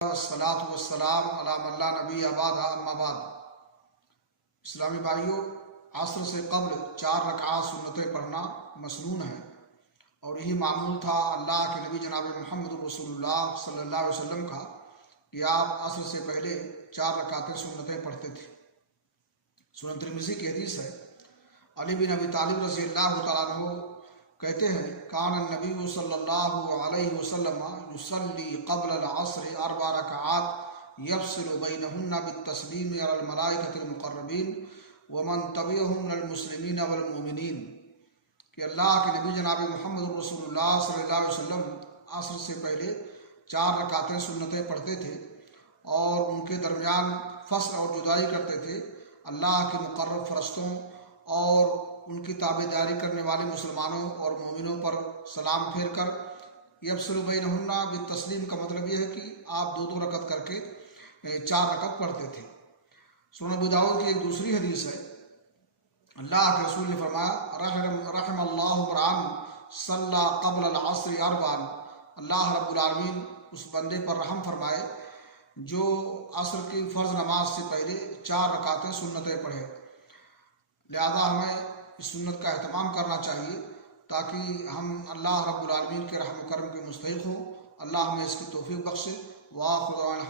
والصلاة والسلام علی من لا نبی بعد اما بعد۔ اسلامی بھائیوں، عصر سے قبل 4 رکعات سنتیں پڑھنا مسنون ہے، اور یہی معمول تھا اللہ کے نبی جناب محمد رسول اللہ صلی اللہ علیہ وسلم کا کہ آپ عصر سے پہلے 4 رکعتیں سنتیں پڑھتے تھے۔ سنن ترمذی کی حدیث ہے، علی بن ابی طالب رضی اللہ تعالیٰ عنہ کہتے ہیں کان النبی صلی اللہ علیہ وسلم یصلی قبل العصر 4 رکعات یفصل بینہن بالتسلیم علی الملائکۃ المقربین ومن تبعهم من المسلمین والمؤمنین، کہ اللہ کے نبی جناب محمد رسول اللہ صلی اللہ علیہ وسلم عصر سے پہلے 4 رکعتیں سنتیں پڑھتے تھے اور ان کے درمیان فصل اور جدائی کرتے تھے اللہ کے مقرب فرشتوں اور ان کی تابعداری کرنے والے مسلمانوں اور مومنوں پر سلام پھیر کر۔ یفصل بینہن بالتسلیم کا مطلب یہ ہے کہ آپ 2 رکعت کر کے 4 رکعت پڑھتے تھے۔ سنن ابو داؤد کی ایک دوسری حدیث ہے، اللہ کے رسول نے فرمایا رحم اللہ امرأ صلی قبل العصر 4، اللہ رب العالمین اس بندے پر رحم فرمائے جو عصر کی فرض نماز سے پہلے 4 رکعتیں سنتیں پڑھے۔ لہذا ہمیں اس سنت کا اہتمام کرنا چاہیے تاکہ ہم اللہ رب العالمین کے رحم و کرم کے مستحق ہوں۔ اللہ ہمیں اس کی توفیق بخشے۔ وآخر دعوانا